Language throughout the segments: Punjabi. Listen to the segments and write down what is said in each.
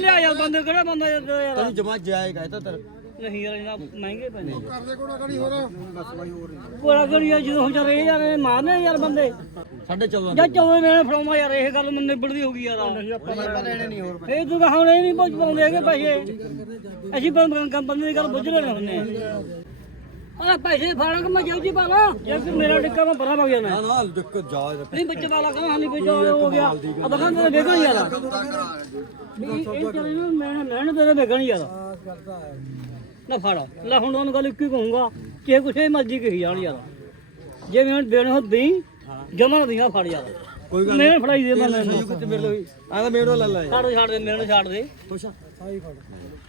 ਲਿਆ ਯਾਰ ਬੰਦੇ ਕਿਹੜਾ ਬੰਦਾ ਯਾਰ ਤੈਨੂੰ ਜਮਾ ਜਾਏਗਾ ਇਹ ਤਾਂ ਤੇਰਾ। ਨਹੀਂ ਯਾਰ ਇਹਨਾਂ ਮਹਿੰਗੇ ਪੈਣੇ ਕਰਦੇ ਕੋਣਾ ਕੜੀ ਹੋਰ। ਕੋਲਾ ਗੜੀ ਜਦੋਂ ਹੁਣ ਚੱਲ ਰਹੇ ਯਾਰ ਇਹ ਮਾਰਨੇ ਯਾਰ ਬੰਦੇ। ਸਾਢੇ 14 ਜਾਂ ਚੌਵੇਂ ਨੇ ਫੜਾਉਣਾ ਯਾਰ ਇਹ ਗੱਲ ਮੈਨੂੰ ਨਿਬੜਦੀ ਹੋ ਗਈ ਯਾਰ। ਲੈਣੇ ਨਹੀਂ ਹੋਰ ਇਹ ਤੂੰ ਹੁਣ ਇਹ ਨਹੀਂ ਪੁੱਛ ਪਾਉਂਦੇ ਹੈਗੇ ਪੈਸੇ। ਅਸੀਂ ਕੰਪਨੀ ਦੀ ਗੱਲ ਬੁੱਝ ਰਹੇ ਹੁੰਦੇ ਆ। ਪੈਸੇ ਫੜਾਂ ਕਿ ਮੈਂ ਜਲਦੀ ਪਾ ਲਾਂ। ਜੇ ਫਿਰ ਮੇਰਾ ਟਿੱਕਾ ਮੈਂ ਬਰਾ ਵਗ ਜਾਣਾ। ਨਾ ਨਾ ਦਿੱਕ ਜਾ ਨਹੀਂ ਬੱਚੇ ਵਾਲਾ ਹਾਲੀ ਵੀ ਜੋ ਹੋ ਗਿਆ। ਆ ਬਖਾਂ ਤੇ ਵੇਖਣ ਯਾਰ ਇਹ ਚਲੇ ਨੂੰ ਮੈਂ ਮੈਂ ਤੇਰੇ ਵੇਖਣ ਯਾਰ ਨਾ ਫੜ। ਲੈ ਹੁਣ ਉਹਨੂੰ ਗੱਲ ਇੱਕ ਹੀ ਕਹੂੰਗਾ ਕਿ ਕੁਛ ਹੀ ਮਰਜ਼ੀ ਕਹੀ ਜਾਣ ਯਾਰ। ਜੇ ਮੈਂ ਦੇਣੇ ਹੋ। ਦੀ ਜਮਾ ਦੀਆਂ ਫੜ ਯਾਰ। ਕੋਈ ਗੱਲ ਮੈਂ ਫੜਾਈ ਦੇ ਮੈਂ ਨਹੀਂ ਮੇਰੇ ਲਈ ਆ ਤਾਂ ਮੇਰੇ ਨਾਲ ਲੈ ਲੈ ਛੱਡ ਦੇ, ਛੱਡ ਦੇ ਮੈਨੂੰ ਛੱਡ ਦੇ। ਖੁਸ਼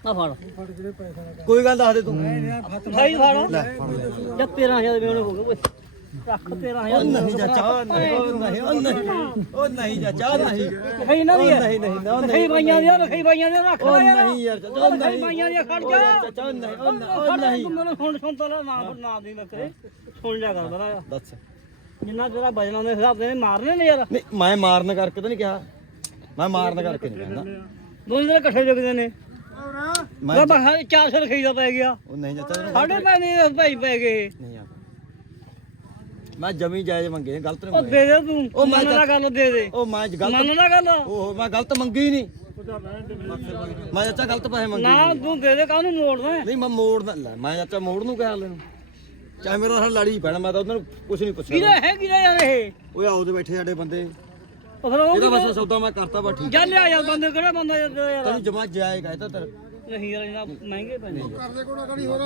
ਆ? ਨਾ ਫੜ। ਕੋਈ ਗੱਲ ਦੱਸ ਦੇ ਤੂੰ। ਭਾਈ ਫੜ। ਜਾਂ 13000 ਦੇ ਮੈਨੂੰ ਹੋ ਗਏ ਓਏ ਰੱਖ 13000 ਨਹੀਂ ਚਾਚਾ ਉਹ ਨਹੀਂ। ਉਹ ਨਹੀਂ ਉਹ ਨਹੀਂ। ਉਹ ਨਹੀਂ ਚਾਚਾ ਨਹੀਂ। ਖਈ ਇਹਨਾਂ ਦੀ ਨਹੀਂ ਨਹੀਂ ਨਾ ਉਹ ਖਈ ਬਾਈਆਂ ਦੀ ਖਈ ਬਾਈਆਂ ਦੀ ਰੱਖ ਉਹ ਲੈ ਯਾਰ। ਨਹੀਂ ਯਾਰ ਚਾਚਾ ਉਹ ਖਈ ਨਹੀਂ। ਬਾਈਆਂ ਦੀ ਖੜ ਜਾ। ਚਾਚਾ ਉਹ ਨਹੀਂ ਉਹ ਨਹੀਂ, ਉਹ ਉਹ ਨਹੀਂ। ਤੂੰ ਮੈਨੂੰ ਸੁਣ ਸੁਣ ਤਾ ਨਾ ਨਾ ਦੀ ਲੱਕਰੇ ਸੁਣ ਲਿਆ ਕਰ ਬਰਾ ਦੱਸ। ਜਿੰਨਾ ਤੇਰਾ ਵਜਨਾਂ ਦੇ ਹਿਸਾਬ ਦੇ ਮਾਰਨੇ ਨੇ ਯਾਰ। ਨਹੀਂ ਮੈਂ ਮਾਰਨ ਕਰਕੇ ਤਾਂ ਨਹੀਂ ਕਿਹਾ। ਮੈਂ ਮਾਰਨ ਕਰਕੇ ਨਹੀਂ ਕਹਿੰਦਾ। ਦੋਨੇ ਜਿਹੜੇ ਇਕੱਠੇ ਜੁਗਦੇ ਨੇ। ਮੈਂ ਬਾਬਾ 400 ਰੁਪਏ ਦਾ ਪੈ ਗਿਆ। ਉਹ ਨਹੀਂ ਚਾਚਾ ਸਾਡੇ ਪੈਸੇ ਭਾਈ ਪੈ ਗਏ। ਨਹੀਂ ਆ। ਮੈਂ ਜਮੀ ਜਾਇਜ਼ ਮੰਗੇ ਗਲਤ ਨਹੀਂ ਉਹ ਦੇ ਦੇ ਤੂੰ ਉਹ ਮੈਂ ਲਾ ਗੱਲ ਦੇ ਦੇ। ਉਹ ਮੈਂ ਗਲਤ ਮੰਨ ਲਾ ਗੱਲ ਉਹ ਮੈਂ ਗਲਤ ਮੰਗੀ ਨਹੀਂ। ਮੈਂ ਚਾਚਾ ਗਲਤ ਪੈਸੇ ਮੰਗੇ ਨਾ ਤੂੰ ਦੇ ਦੇ ਕਾਹਨੂੰ ਮੋੜਦਾ ਨਹੀਂ ਮੈਂ ਮੋੜ ਨਾ ਲੈ ਮੈਂ ਚਾਚਾ ਮੋੜ ਨੂੰ ਕਿਹਾ ਲੈਨੂੰ ਚਾਹੇ ਮੇਰੇ ਨਾਲ ਲੜੀ ਪੈਣਾ ਮੈਂ ਤਾਂ ਉਹਨਾਂ ਨੂੰ ਕੁਝ ਨਹੀਂ ਪੁੱਛਿਆ। ਕਿਹਦਾ ਹੈ ਕਿਹਦਾ ਯਾਰ ਇਹ? ਓਏ ਆਓ ਦੇ ਬੈਠੇ ਸਾਡੇ ਬੰਦੇ। ਉਹ ਫਿਰ ਉਹ ਇਹਦਾ ਬਸ ਸੌਦਾ ਮੈਂ ਕਰਤਾ ਬਾ ਠੀਕ ਚੱਲ ਲਿਆ ਯਾਰ ਬੰਦੇ ਕਿਹੜਾ ਬੰਦਾ ਯਾਰ? ਤੈਨੂੰ ਜਮਾ ਜਾਏਗਾ ਇਹ ਤਾਂ ਤੇਰਾ। ਨਹੀਂ ਯਾਰ ਇਹਨਾਂ ਮਹਿੰਗੇ ਪੈਣੇ ਕਰਦੇ ਕੋਣਾ ਕੜੀ ਹੋਰ।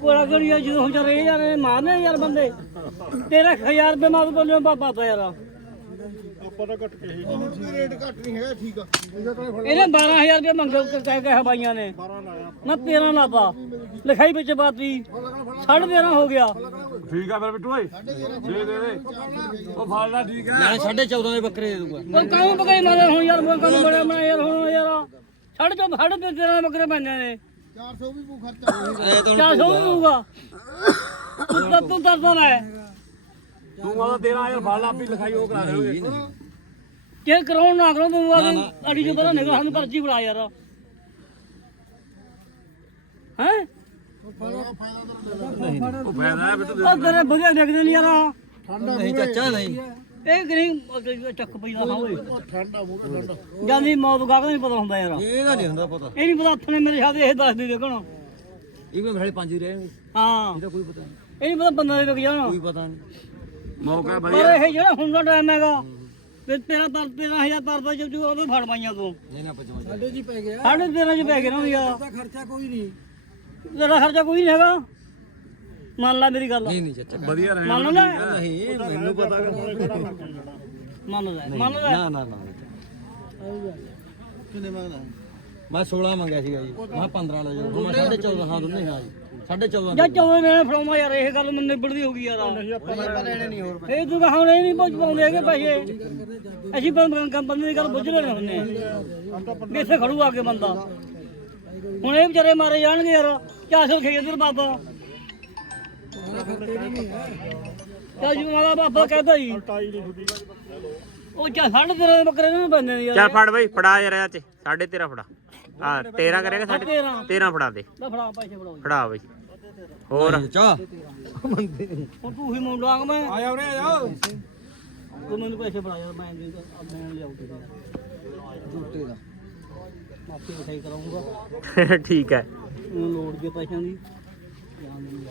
ਕੋਲਾ ਗੜੀ ਜਦੋਂ ਹੁਣ ਚੱਲ ਰਹੇ ਯਾਰ ਇਹ ਮਾਰਨੇ ਯਾਰ ਬੰਦੇ। ਤੇਰਾ 1000 ਰੁਪਏ ਮਾਰ ਬੋਲਿਓ ਬਾਬਾ ਤਾ ਯਾਰ। ਰੇਟ ਘੱਟ ਨਹੀਂ ਹੈਗਾ ਠੀਕ ਆ। ਇਹਦਾ ਕੋਲੇ ਇਹਨੇ 12000 ਰੁਪਏ ਮੰਗੇ ਕਹਿ ਕੇ ਹਵਾਈਆਂ ਨੇ। ਮੈਂ 13 ਲਾਤਾ। ਲਿਖਾਈ ਵਿੱਚ ਬਾਤੀ। 13.5 ਹੋ ਗਿਆ। ਠੀਕ ਆ ਫਿਰ ਬਿੱਟੂ ਓਏ ਦੇ ਦੇ ਦੇ। ਉਹ ਲੈ ਠੀਕ ਆ। ਮੈਂ 14.5 ਦੇ ਬੱਕਰੇ ਦੇ ਦੂੰਗਾ। ਉਹ ਕਾਹਨੂੰ ਪਕਾਈ ਮਾਰੇ ਹੁਣ ਯਾਰ ਮੈਂ ਕੰਮ ਬੜਿਆ ਮੈਂ ਯਾਰ ਹੁਣ ਯਾਰ। ਸਾਢੇ ਚੋਂ ਸਾਢੇ ਤੇ 13 ਬੱਕਰੇ ਪੈਂਦੇ ਨੇ। 400 ਵੀ ਪੂ ਖਰਚਾ ਐ ਤਾਂ 400 ਵੀ ਹੋਊਗਾ ਤੂੰ ਤਾਂ ਤੂੰ ਦਰਦਾ ਲੈ ਤੂੰ ਆਦਾ 13000 ਫੜ ਲਾ ਆਪੀ ਲਿਖਾਈ ਉਹ ਕਰਾ ਦੇਣਗੇ। ਜੇ ਕਰਾਉਣ ਨਾ ਕਰਾਉਣ ਤੂੰ ਆ ਅੜੀ ਜੋ ਪਤਾ ਨਿਕਲ ਸਾਨੂੰ ਪਰਚੀ ਫੜਾ ਯਾਰ। ਹੈ? ਉਹ ਫਾਇਦਾ ਹੈ ਬਿੱਟੂ ਉਹ ਤੇਰੇ ਵਧੀਆ ਦੇਖਦੇ ਨਹੀਂ ਯਾਰ। ਆਹ। ਨਹੀਂ ਚਾਚਾ ਨਹੀਂ। ਇਹ ਗਰੀ ਚੱਕ ਪਈ ਦਾ ਹਾਂ ਓਏ ਠੰਡਾ ਤੇ ਠੰਡਾ। ਜਾਂਦੀ ਮੌਤ ਗਾਹ ਨਹੀਂ ਪਤਾ ਹੁੰਦਾ ਯਾਰ। ਇਹਦਾ ਨਹੀਂ ਹੁੰਦਾ ਪਤਾ। ਇਹ ਨਹੀਂ ਪਤਾ ਹੱਥ ਨੇ ਮੇਰੇ ਸਾਥ ਇਹ ਦੱਸ ਦੇ ਦੇਖਣ ਇਹ ਵੀ ਮੇਰੇ ਪੰਜ ਹੀ ਰਹੇ ਨੇ। ਹਾਂ। ਇਹਦਾ ਕੋਈ ਪਤਾ ਨਹੀਂ ਇਹ ਨਹੀਂ ਪਤਾ ਬੰਦਾ ਦੇ ਵਿਕ ਜਾਣਾ ਕੋਈ ਪਤਾ ਨਹੀਂ ਮੌਕਾ ਪਰ ਵਧੀਆ ਇਹ ਜਿਹੜਾ ਹੁਣ ਦਾ ਟਾਈਮ ਹੈਗਾ ਤੇ ਤੇਰਾ ਤਰ ਤੇਰਾ ਹਜ਼ਾਰ ਤਰਦਾ ਜਬ ਜੂ ਉਹਦੇ ਫੜ ਪਾਈਆਂ ਤੂੰ। ਨਹੀਂ ਨਾ ਪਚਵਾ ਸਾਡੇ ਜੀ ਪੈ ਗਿਆ। ਸਾਢੇ ਤੇਰਾਂ ਚ ਪੈ ਗਿਆ ਨਾ ਯਾਰ ਖਰਚਾ ਕੋਈ ਨਹੀਂ ਤੇਰਾ ਖਰਚਾ ਕੋਈ ਨਹੀਂ ਹੈਗਾ। ਮੰਨ ਲੈ ਮੇਰੀ ਗੱਲ। ਨਹੀਂ ਨਹੀਂ ਚਾਚਾ ਵਧੀਆ ਰਹੇ ਮੰਨ ਲੈ। ਨਹੀਂ ਮੈਨੂੰ ਪਤਾ ਮੰਨ ਲੈ ਮੰਨ ਲੈ। ਨਾ ਨਾ ਨਾ ਕਿੰਨੇ ਮੰਗਦਾ ਮੈਂ 16 ਮੰਗਿਆ ਸੀਗਾ ਜੀ। ਮੈਂ 15 ਲੈ ਜਾਓ। ਮੈਂ 14.5 ਹਾਂ ਦੋਨੇ ਹਾਂ ਜੀ। 14.5 ਜਾਂ ਫੜਾਉਣਾ ਯਾਰ ਇਹ ਗੱਲ ਮੈਨੂੰ ਨਿਬੜਦੀ ਹੋ ਗਈ ਯਾਰ। ਲੈਣੇ ਨਹੀਂ ਹੋਰ ਇਹ ਤੂੰ ਹੁਣ ਇਹ ਨਹੀਂ ਪੁੱਛ ਪਾਉਂਦੇ ਹੈਗੇ ਪੈਸੇ। ਅਸੀਂ ਕੰਪਨੀ ਦੀ ਗੱਲ ਬੁੱਝ ਰਹੇ ਹੁੰਦੇ ਆ। ਵੀ ਇੱਥੇ ਖੜੂ ਆ ਕੇ ਬੰਦਾ। ਹੁਣ ਇਹ ਵਿਚਾਰੇ ਮਾਰੇ ਜਾਣਗੇ ਯਾਰ। 400 ਖੇਤ ਇਧਰ ਬਾਬਾ। ਚੱਲ ਜੀ ਮਾਦਾ ਬਾਬਾ ਕਹਿੰਦਾ ਜੀ ਉਹ ਚਾ ਸਾਢੇ ਤੇਰੇ ਦੇ ਬੱਕਰੇ ਨੂੰ ਬੰਦੇ ਨੇ ਯਾਰ ਚੱਲ ਫੜ ਬਈ ਫੜਾ ਯਾਰ ਇਹ ਚ। ਸਾਢੇ 13 ਫੜਾ। ਆ 13 ਕਰੇਗਾ ਸਾਢੇ 13 13 ਫੜਾ ਦੇ। ਲੈ ਫੜਾ ਪੈਸੇ ਫੜਾਓ ਜੀ। ਫੜਾ ਬਈ। ਹੋਰ? ਹੁਣ ਤੂੰ ਹੀ ਮੁੰਡਾ ਆ ਮੈਂ। ਆਇਆ ਉਰੇ ਆ ਤੂੰ ਮੈਨੂੰ ਪੈਸੇ ਫੜਾ ਯਾਰ ਮੈਂ ਦੇ ਮੈਂ ਲਿਆਉ ਦਾ। ਮਾਫੀ ਲਿਖਾਈ ਕਰਾਉਂਗਾ ਠੀਕ ਹੈ। ਮੈਨੂੰ ਲੋੜ ਜੇ ਪੈਸਿਆਂ ਦੀ। ਜਾਨ ਨਹੀਂ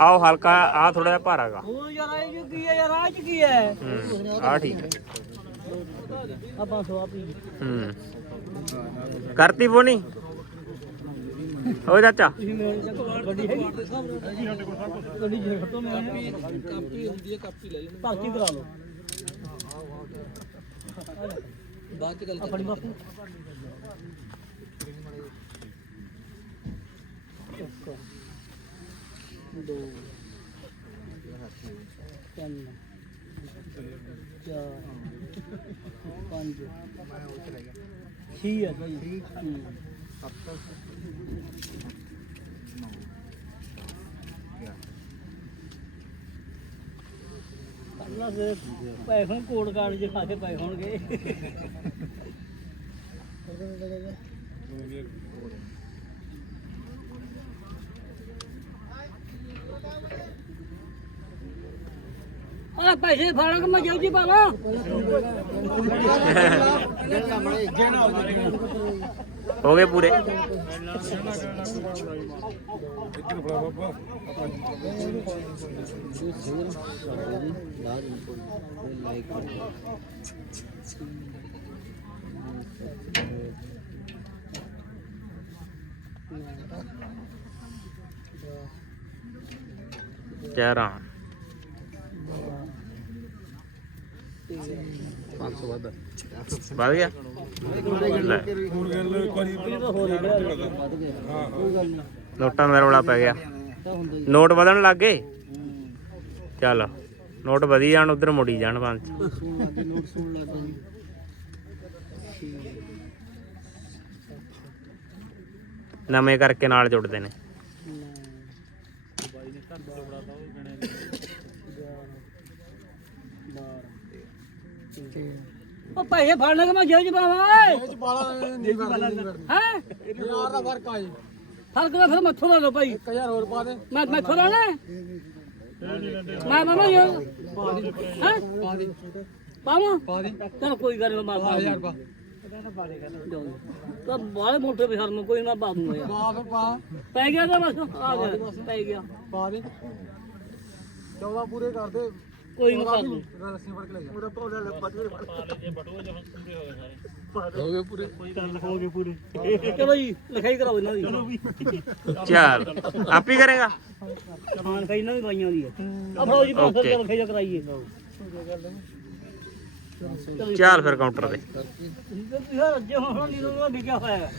ਆਓ ਹਲਕਾ ਆ ਥੋੜਾ ਜਿਹਾ ਭਾਰਾਗਾ ਉਹ ਯਾਰ ਇਹ ਜੋ ਕੀ ਹੈ ਯਾਰ ਆਹ ਚ ਕੀ ਹੈ? ਆ ਠੀਕ ਹੈ। ਆਪਾਂ ਸਵਾ ਪੀ ਹੂੰ। ਕਰਤੀ ਬੋਨੀ ਹੋ ਚਾਚਾ। ਤੁਸੀਂ ਮੇਰੇ ਕੋਲ ਗੱਡੀ ਹੈਗੀ? ਗੱਡੀ ਜੇ ਖਤਮ ਹੈ ਕਾਪੀ ਹੁੰਦੀ ਹੈ ਕਾਪੀ ਲੈ ਲੈਣੀ ਭਰਤੀ ਕਰਾ ਲਓ। ਬਾਅਦ ਚ ਗੱਲ ਆਪਣੀ ਬਾਪੂ। ਇੱਕ ਦੋ ਤਿੰਨ ਚਾਰ ਪੰਜ। ਛੇ ਹੈ। ਭਾਈ ਪੈਸੇ ਕੋਡ ਕਾਰਡ ਜੇ ਖਾਤੇ ਪਏ ਹੋਣਗੇ। ਆ ਪੈਸੇ ਫੜ ਕੇ ਮੈਂ ਜਲਦੀ ਪਾ ਲਾਂ। ਹੋ ਗਏ ਪੂਰੇ। ਗਿਆਰਾਂ 500 ਵੱਧ। ਵੱਧ ਗਿਆ? ਲੈ। ਨੋਟਾਂ ਦਾ ਰੌਲਾ ਪੈ ਗਿਆ। ਨੋਟ ਵਧਣ ਲੱਗ ਗਏ? ਚੱਲ, ਨੋਟ ਵਧੀ ਜਾਣ, ਉਧਰ ਮੁੜੀ ਜਾਣ ਪੰਜ ਨਵੇਂ ਕਰਕੇ ਨਾਲ ਜੁੜਦੇ ਨੇ। ਉਹ ਪੈਸੇ ਫਾੜਨੇ ਕਿ ਮੈਂ ਜੇਬ ਚ ਪਾਵਾਂ ਓਏ। ਇਹ ਚ ਬਾਲਾ ਨਹੀਂ ਕਰਦਾ ਹੈ? ਯਾਰ ਦਾ ਫ਼ਰਕ ਆ ਜੀ। ਫ਼ਰਕ ਦਾ ਫਿਰ ਮੱਥੋਂ ਲਾ ਲਓ ਭਾਈ। 1000 ਹੋਰ ਪਾ ਦੇ। ਮੈਂ ਮੈਥੋਂ ਲਾਣਾ ਮੈਂ ਮਾਮਾ ਯੋ ਹੈ? ਪਾ ਦੇ ਪਾਵਾਂ ਪਾ ਦੇ। ਚਲ ਕੋਈ ਗੱਲ ਨਹੀਂ ਮੈਂ ਪਾ 1000 ਪਾ ਤਾਂ ਬਾਲੇ ਮੋਟੇ ਬਿਹਾਰ ਨੂੰ ਕੋਈ ਨਾ ਪਾ ਦੂੰਗਾ ਯਾਰ। ਪਾ ਪਾ। ਗਿਆ ਤਾਂ ਬਸ ਆ ਗਿਆ ਪੈ ਗਿਆ। ਪਾ ਦੇ। 14 ਪੂਰੇ ਕਰ ਦੇ। ਕੋਈ ਨਾ ਕਰ ਦੂੰ ਰੱਸੀ ਫੜ ਕੇ ਲੈ ਜਾ। ਪੂਰਾ ਪੌੜਾ ਲੈ ਹੋ ਗਏ ਪੂਰੇ। ਹੋ ਗਏ ਪੂਰੇ। ਚਲੋ ਜੀ ਲਿਖਾਈ ਕਰਾਓ ਇਹਨਾਂ ਦੀ। ਚੱਲ ਆਪ ਹੀ ਕਰੇਗਾ? ਖਾਨ ਖਾਈ ਇਹਨਾਂ ਦੀ ਬਾਈਆਂ ਦੀ ਹੈ। ਆ ਫੜੋ ਜੀ 500 ਰੁਪਏ ਲਿਖਾਈ ਕਰਾਈਏ। ਚੱਲ ਫਿਰ ਕਾਊਂਟਰ ਤੇ। ਯਾਰ ਜੇ ਹੁਣ ਨਹੀਂ ਤਾਂ ਵਿਕਿਆ ਹੋਇਆ। ਹੈ